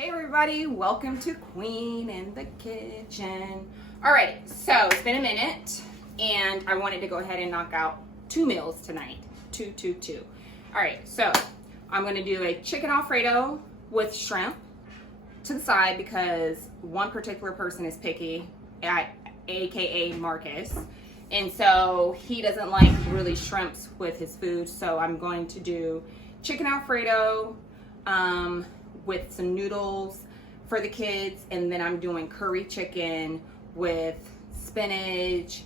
Hey everybody, welcome to Queen in the Kitchen. All right, so it's been a minute and I wanted to go ahead and knock out 2 meals tonight. Two. All right, so I'm gonna do a chicken Alfredo with shrimp to the side because one particular person is picky, AKA Marcus. And so he doesn't like really shrimps with his food. So I'm going to do chicken Alfredo, with some noodles for the kids, and then I'm doing curry chicken with spinach,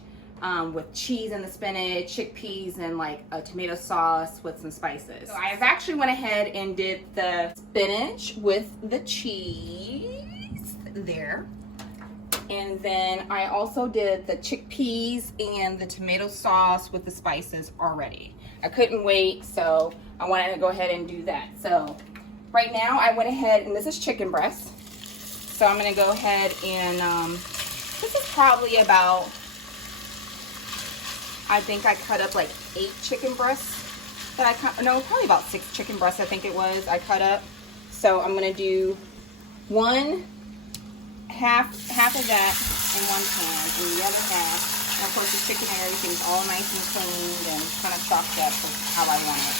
with cheese in the spinach, chickpeas, and like a tomato sauce with some spices. So I've actually went ahead and did the spinach with the cheese there. And then I also did the chickpeas and the tomato sauce with the spices already. I couldn't wait, so I wanted to go ahead and do that. So right now I went ahead, and this is chicken breast. So I'm gonna go ahead and, this is probably about, I think I cut up like 8 chicken breasts that I cut, no, probably about 6 chicken breasts I think it was I cut up. So I'm gonna do half of that in one pan, and the other half, and of course the chicken and everything's all nice and cleaned and kind of chopped up how I want it.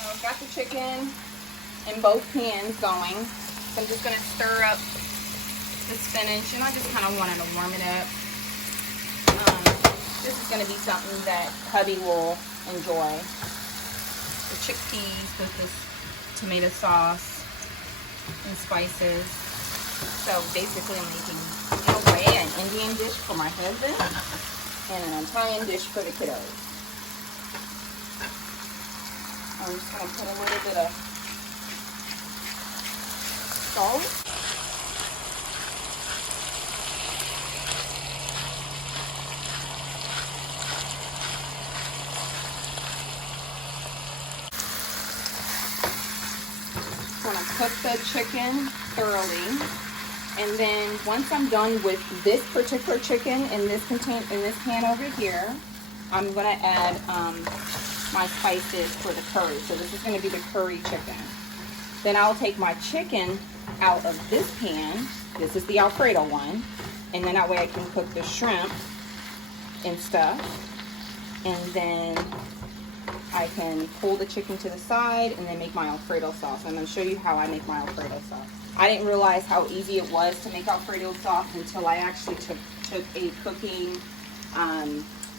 So I've got the chicken in both pans going, so I'm just going to stir up the spinach, and I just kind of wanted to warm it up. This is going to be something that hubby will enjoy. The chickpeas with this tomato sauce and spices. So basically I'm making, in a way, an Indian dish for my husband and an Italian dish for the kiddos. I'm just going to put a little bit of salt. I'm going to cook the chicken thoroughly, and then once I'm done with this particular chicken in this pan over here, I'm going to add my spices for the curry. So this is going to be the curry chicken. Then I'll take my chicken out of this pan. This is the Alfredo one, and then that way I can cook the shrimp and stuff, and then I can pull the chicken to the side and then make my Alfredo sauce. I'm going to show you how I make my Alfredo sauce. I didn't realize how easy it was to make Alfredo sauce until I actually took a cooking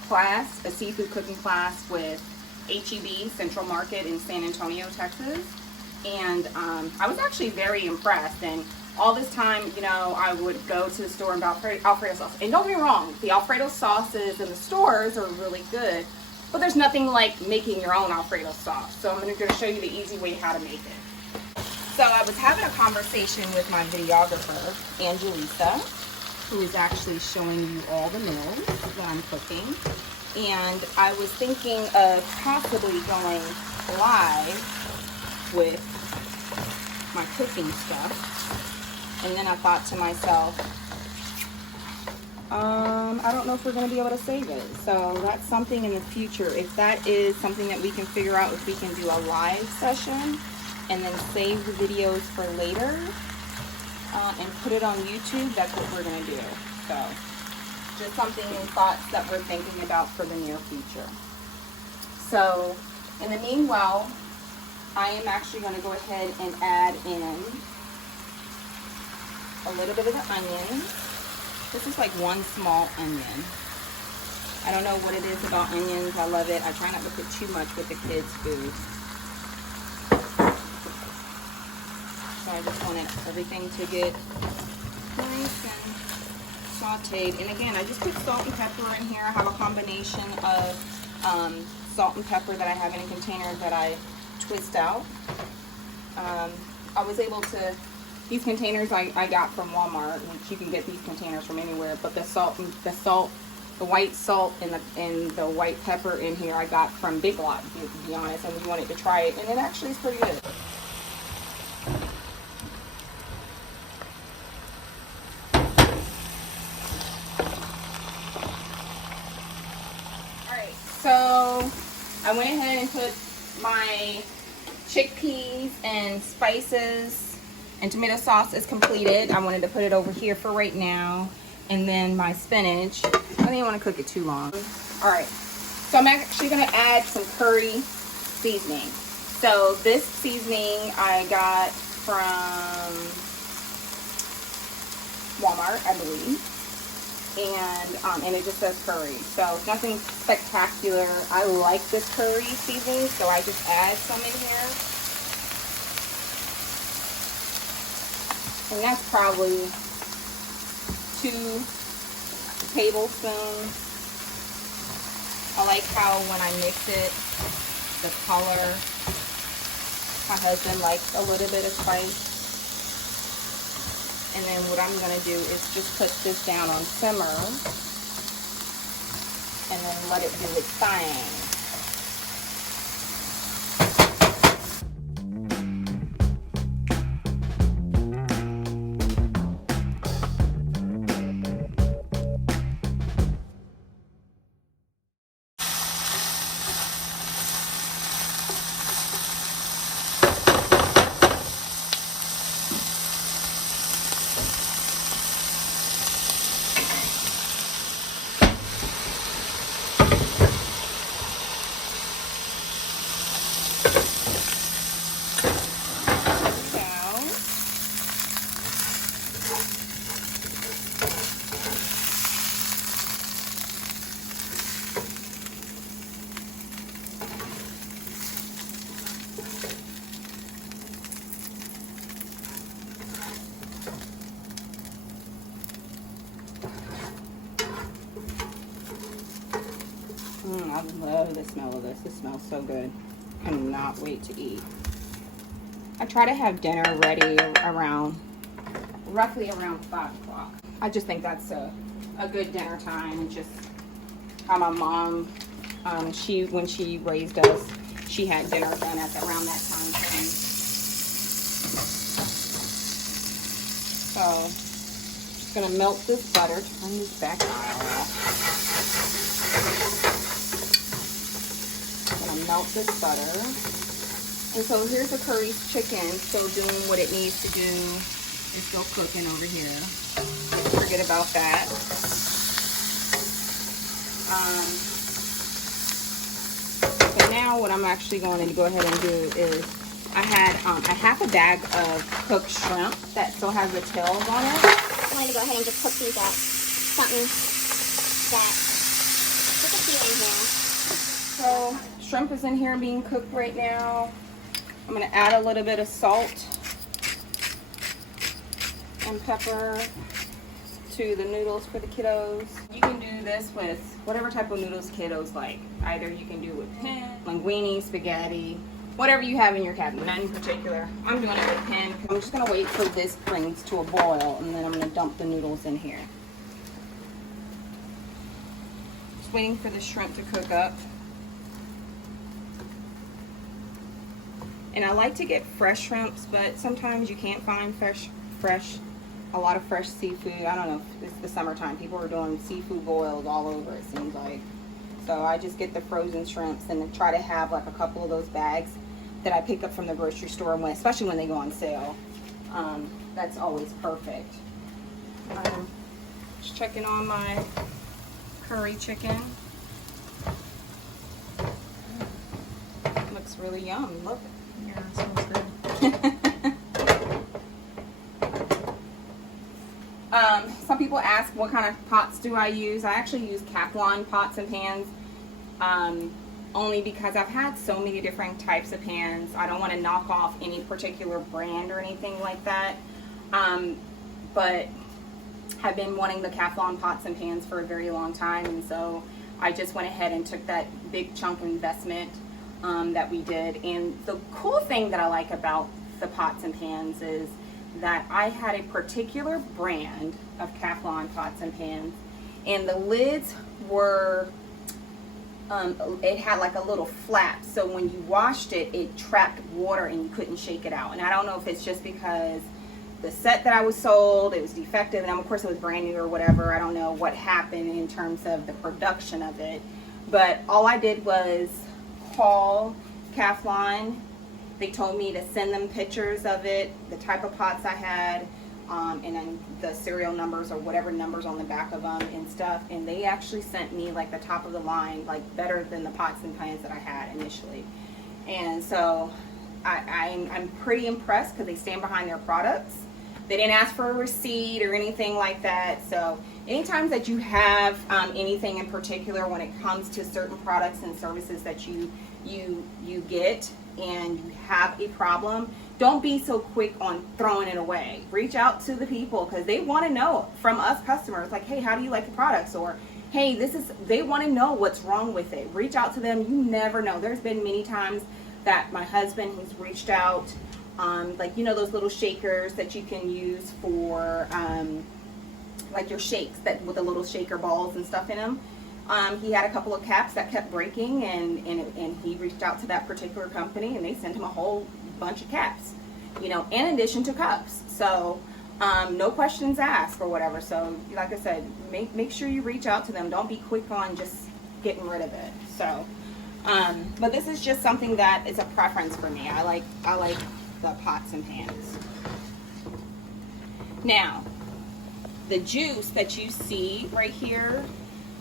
class, a seafood cooking class with H-E-B Central Market in San Antonio, Texas. And I was actually very impressed. And all this time, you know, I would go to the store and buy Alfredo sauce. And don't get me wrong, the Alfredo sauces in the stores are really good. But there's nothing like making your own Alfredo sauce. So I'm going to show you the easy way how to make it. So I was having a conversation with my videographer, Angelisa, who is actually showing you all the meals that I'm cooking. And I was thinking of possibly going live with my cooking stuff. And then I thought to myself, I don't know if we're going to be able to save it. So that's something in the future. If that is something that we can figure out, if we can do a live session and then save the videos for later and put it on YouTube, that's what we're going to do. So just something in thoughts that we're thinking about for the near future. So in the meanwhile, I am actually going to go ahead and add in a little bit of the onion. This is like one small onion. I don't know what it is about onions. I love it. I try not to put too much with the kids' food. So I just wanted everything to get nice and sauteed. And again, I just put salt and pepper in here. I have a combination of salt and pepper that I have in a container that I twist out. I was able to, these containers I got from Walmart, which you can get these containers from anywhere, but the white salt and the white pepper in here I got from Big Lots, to be honest, and we wanted to try it, and it actually is pretty good. Alright, so I went ahead and put my chickpeas and spices and tomato sauce is completed. I wanted to put it over here for right now. And then my spinach. I didn't want to cook it too long. All right, so I'm actually gonna add some curry seasoning. So this seasoning I got from Walmart, I believe. And it just says curry. So nothing spectacular. I like this curry seasoning, so I just add some in here. And that's probably 2 tablespoons. I like how when I mix it, the color. My husband likes a little bit of spice. And then what I'm going to do is just put this down on simmer and then let it do its thing. I love the smell of this. This smells so good. Cannot wait to eat. I try to have dinner ready roughly around 5 o'clock. I just think that's a good dinner time. And just how my mom, when she raised us, she had dinner done at around that time frame. So, just gonna melt this butter. Turn this back off. Melt this butter. And so here's the curry chicken still doing what it needs to do. It's still cooking over here. Forget about that. So now what I'm actually going to go ahead and do is I had a half a bag of cooked shrimp that still has the tails on it. I wanted to go ahead and just cook these up. Something that you can see in here. So shrimp is in here being cooked right now. I'm going to add a little bit of salt and pepper to the noodles for the kiddos. You can do this with whatever type of noodles kiddos like. Either you can do it with penne, linguine, spaghetti, whatever you have in your cabinet. None in particular. I'm doing it with penne. I'm just going to wait for this brings to a boil, and then I'm going to dump the noodles in here. Just waiting for the shrimp to cook up. And I like to get fresh shrimps, but sometimes you can't find a lot of fresh seafood. I don't know, it's the summertime. People are doing seafood boils all over, it seems like. So I just get the frozen shrimps and try to have like a couple of those bags that I pick up from the grocery store, especially when they go on sale. That's always perfect. Just checking on my curry chicken. Looks really yum, look. Yeah, it smells good. Some people ask what kind of pots do I use. I actually use Teflon pots and pans, only because I've had so many different types of pans. I don't want to knock off any particular brand or anything like that, but I've been wanting the Teflon pots and pans for a very long time, and so I just went ahead and took that big chunk of investment that we did. And the cool thing that I like about the pots and pans is that I had a particular brand of Teflon pots and pans, and the lids were, it had like a little flap, so when you washed it, it trapped water and you couldn't shake it out. And I don't know if it's just because the set that I was sold, it was defective, and of course it was brand new or whatever. I don't know what happened in terms of the production of it, but all I did was call Teflon They told me to send them pictures of it, the type of pots I had, and then the serial numbers or whatever numbers on the back of them and stuff. And they actually sent me like the top of the line, like better than the pots and pans that I had initially. And so I'm pretty impressed because they stand behind their products. They didn't ask for a receipt or anything like that. So anytime that you have anything in particular when it comes to certain products and services that you get and you have a problem, don't be so quick on throwing it away. Reach out to the people because they want to know from us customers, like, hey, how do you like the products? Or hey, they want to know what's wrong with it. Reach out to them. You never know. There's been many times that my husband has reached out, like, you know, those little shakers that you can use for like your shakes that with the little shaker balls and stuff in them. He had a couple of caps that kept breaking, and he reached out to that particular company, and they sent him a whole bunch of caps, you know, in addition to cups. So no questions asked or whatever. So like I said, make sure you reach out to them. Don't be quick on just getting rid of it. So but this is just something that is a preference for me. I like the pots and pans. Now, the juice that you see right here,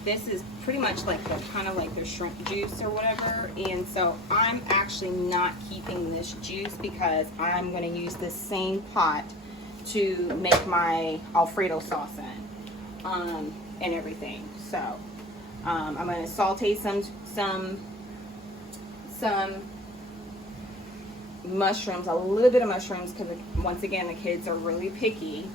this is pretty much like the kind of like the shrimp juice or whatever. And so I'm actually not keeping this juice because I'm going to use this same pot to make my Alfredo sauce in and everything. So I'm going to saute some mushrooms, a little bit of mushrooms, because once again the kids are really picky.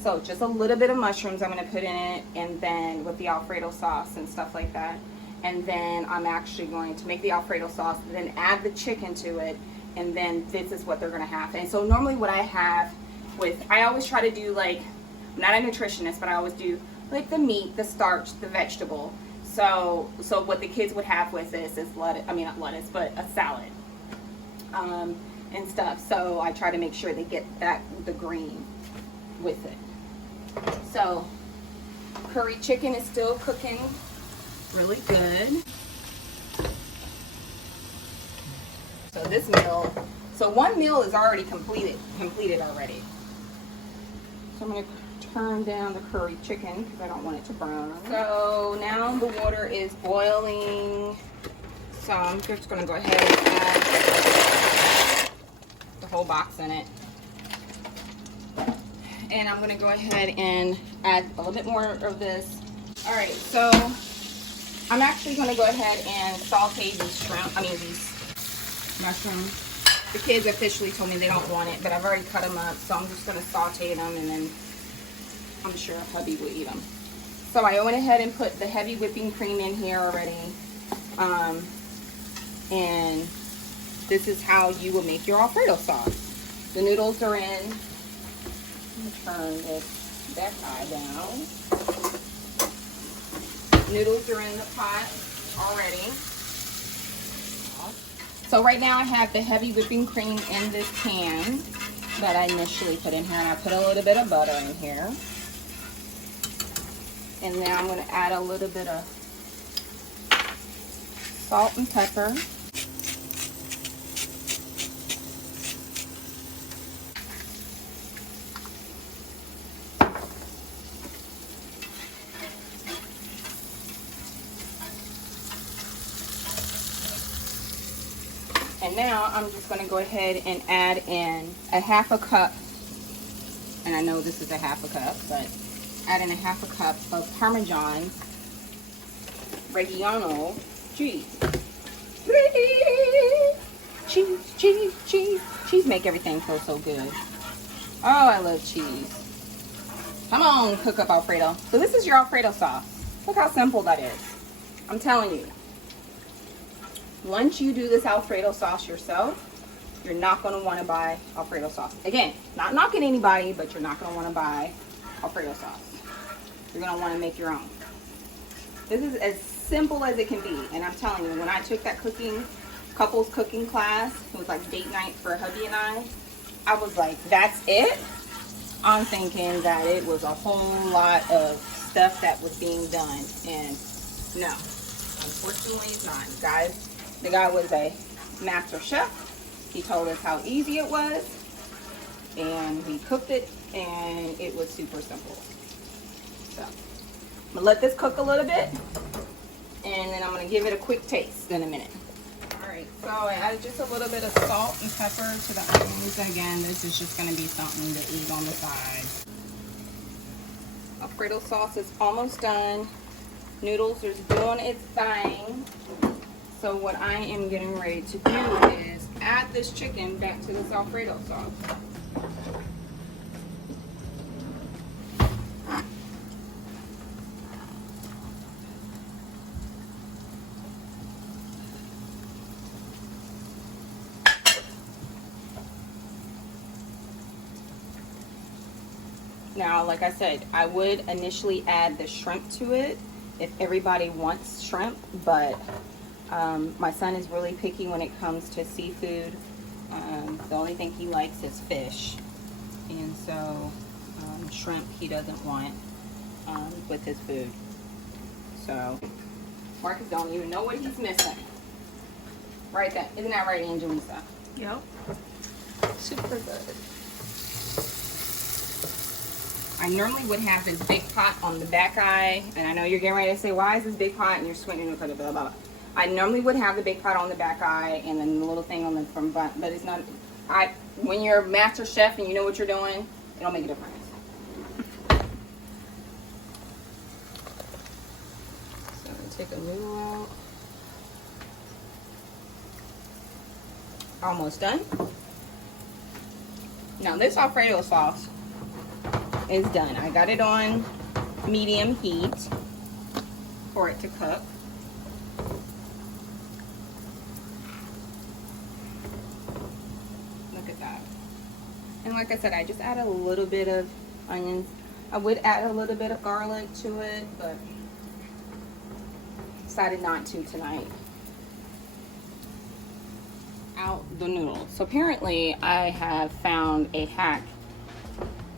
So just a little bit of mushrooms I'm going to put in it, and then with the Alfredo sauce and stuff like that. And then I'm actually going to make the Alfredo sauce, then add the chicken to it, and then this is what they're going to have. And so normally what I have with, I always try to do, like, I'm not a nutritionist, but I always do like the meat, the starch, the vegetable. So what the kids would have with this is lettuce, I mean not lettuce, but a salad and stuff. So I try to make sure they get that, the green with it. So curry chicken is still cooking really good. So this meal, so one meal is already completed already. So I'm going to turn down the curry chicken because I don't want it to burn. So now the water is boiling. So I'm just going to go ahead and add the whole box in it. And I'm going to go ahead and add a little bit more of this. All right, so I'm actually going to go ahead and saute these shrimp, these mushrooms. The kids officially told me they don't want it, but I've already cut them up, so I'm just going to saute them, and then I'm sure hubby will eat them. So I went ahead and put the heavy whipping cream in here already. And this is how you will make your Alfredo sauce. The noodles are in. Turn that guy down. Noodles are in the pot already. So right now I have the heavy whipping cream in this pan that I initially put in here, and I put a little bit of butter in here. And now I'm going to add a little bit of salt and pepper. And now I'm just going to go ahead and add in a half a cup, and I know this is a half a cup, but add in a half a cup of Parmesan Reggiano cheese. Cheese make everything feel so good. Oh, I love cheese. Come on, cook up Alfredo. So this is your Alfredo sauce. Look how simple that is. I'm telling you. Once you do this Alfredo sauce yourself, you're not going to want to buy Alfredo sauce. Again, not knocking anybody, but you're not going to want to buy Alfredo sauce. You're going to want to make your own. This is as simple as it can be. And I'm telling you, when I took that couples cooking class, it was like date night for hubby and I was like, that's it? I'm thinking that it was a whole lot of stuff that was being done. And no, unfortunately it's not. Guys, the guy was a master chef, He told us how easy it was, and we cooked it, and it was super simple. So I'm gonna let this cook a little bit, and then I'm gonna give it a quick taste in a minute. All right, so I added just a little bit of salt and pepper to the onions. Again, this is just gonna be something to eat on the side. Alfredo sauce is almost done. Noodles is doing its thing. So what I am getting ready to do is add this chicken back to this Alfredo sauce. Now, like I said, I would initially add the shrimp to it if everybody wants shrimp, but my son is really picky when it comes to seafood. The only thing he likes is fish, and so shrimp he doesn't want with his food. So Marcus don't even know what he's missing. Right, that isn't that right, Angelisa? Yep. Super good. I normally would have this big pot on the back eye, and I know you're getting ready to say, why is this big pot? And you're squinting and blah, blah, blah. I normally would have the big pot on the back eye and then the little thing on the front, but it's not. When you're a master chef and you know what you're doing, it don't make a difference. So I'm gonna take a noodle out. Almost done. Now this Alfredo sauce is done. I got it on medium heat for it to cook. Look at that. And like I said, I just add a little bit of onions. I would add a little bit of garlic to it, but decided not to tonight. Out the noodles. So apparently I have found a hack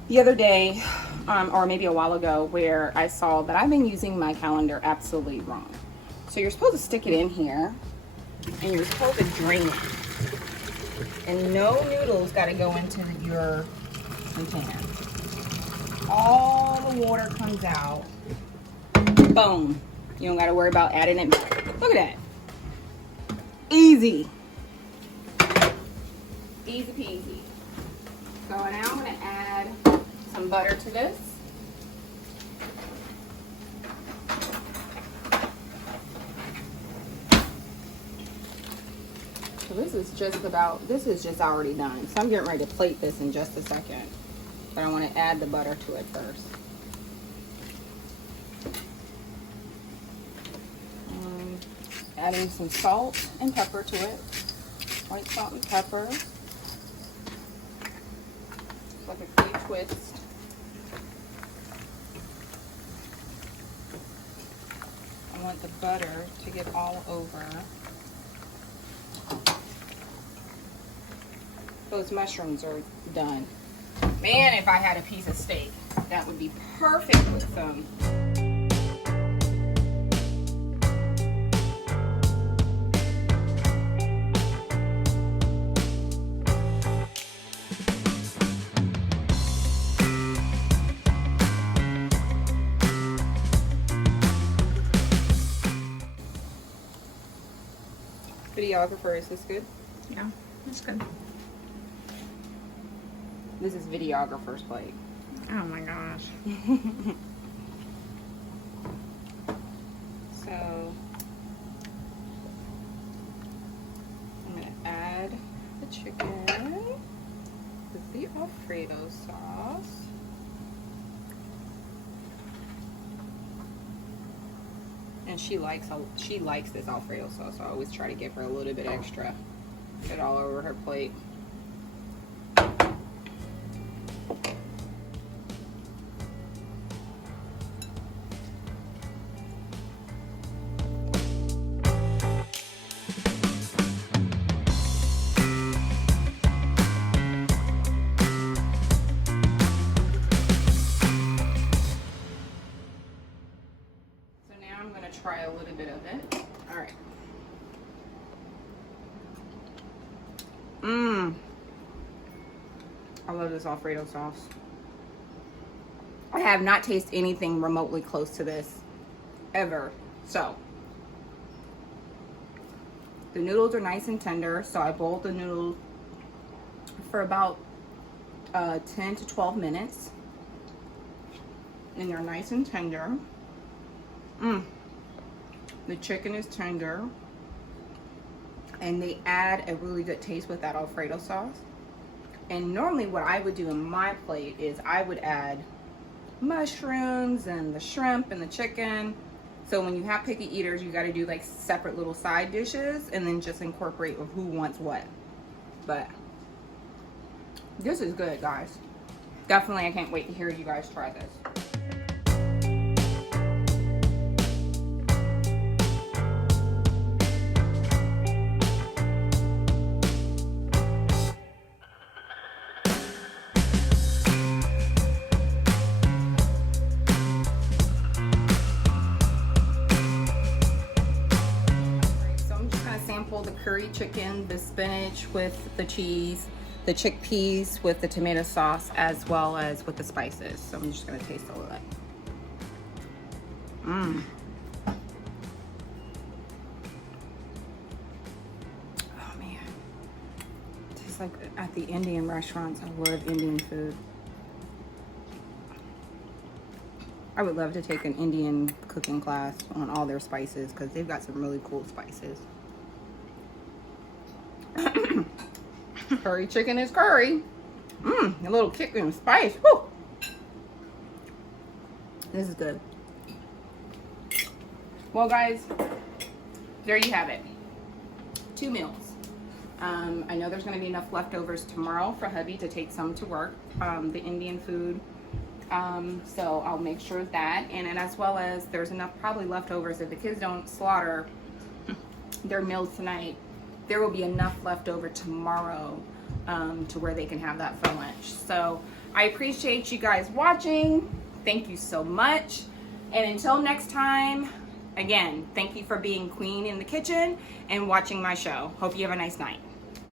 the other day, or maybe a while ago, where I saw that I've been using my calendar absolutely wrong. So you're supposed to stick it in here, and you're supposed to drain it. And no noodles got to go into your container. All the water comes out. Boom. You don't got to worry about adding it back. Look at that. Easy. Easy peasy. So now I'm going to add some butter to this. So this is just already done. So I'm getting ready to plate this in just a second. But I want to add the butter to it first. Adding some salt and pepper to it. White salt and pepper. Like a few twists. I want the butter to get all over. Those mushrooms are done. Man, if I had a piece of steak, that would be perfect with some. Videographer, is this good? Yeah, that's good. This is videographer's plate. Oh my gosh. So I'm gonna add the chicken with the Alfredo sauce. And she likes this Alfredo sauce, so I always try to give her a little bit extra. Put it all over her plate. Try a little bit of it. All right. Mmm. I love this Alfredo sauce. I have not tasted anything remotely close to this ever. So the noodles are nice and tender. So I boiled the noodles for about 10 to 12 minutes. And they're nice and tender. The chicken is tender. And they add a really good taste with that Alfredo sauce. And normally what I would do in my plate is I would add mushrooms and the shrimp and the chicken. So when you have picky eaters, you got to do like separate little side dishes and then just incorporate with who wants what. But this is good, guys. Definitely, I can't wait to hear you guys try this. The curry chicken, the spinach with the cheese, the chickpeas with the tomato sauce, as well as with the spices. So I'm just gonna taste all of that. Oh man, it tastes like at the Indian restaurants. I love Indian food. I would love to take an Indian cooking class on all their spices because they've got some really cool spices. Curry chicken is curry. A little kick and spice. Woo. This is good. Well, guys, there you have it. 2 meals. I know there's going to be enough leftovers tomorrow for hubby to take some to work. The Indian food. So I'll make sure of that. And as well as there's enough probably leftovers if the kids don't slaughter their meals tonight. There will be enough left over tomorrow to where they can have that for lunch. So I appreciate you guys watching. Thank you so much. And until next time, again, thank you for being queen in the kitchen and watching my show. Hope you have a nice night.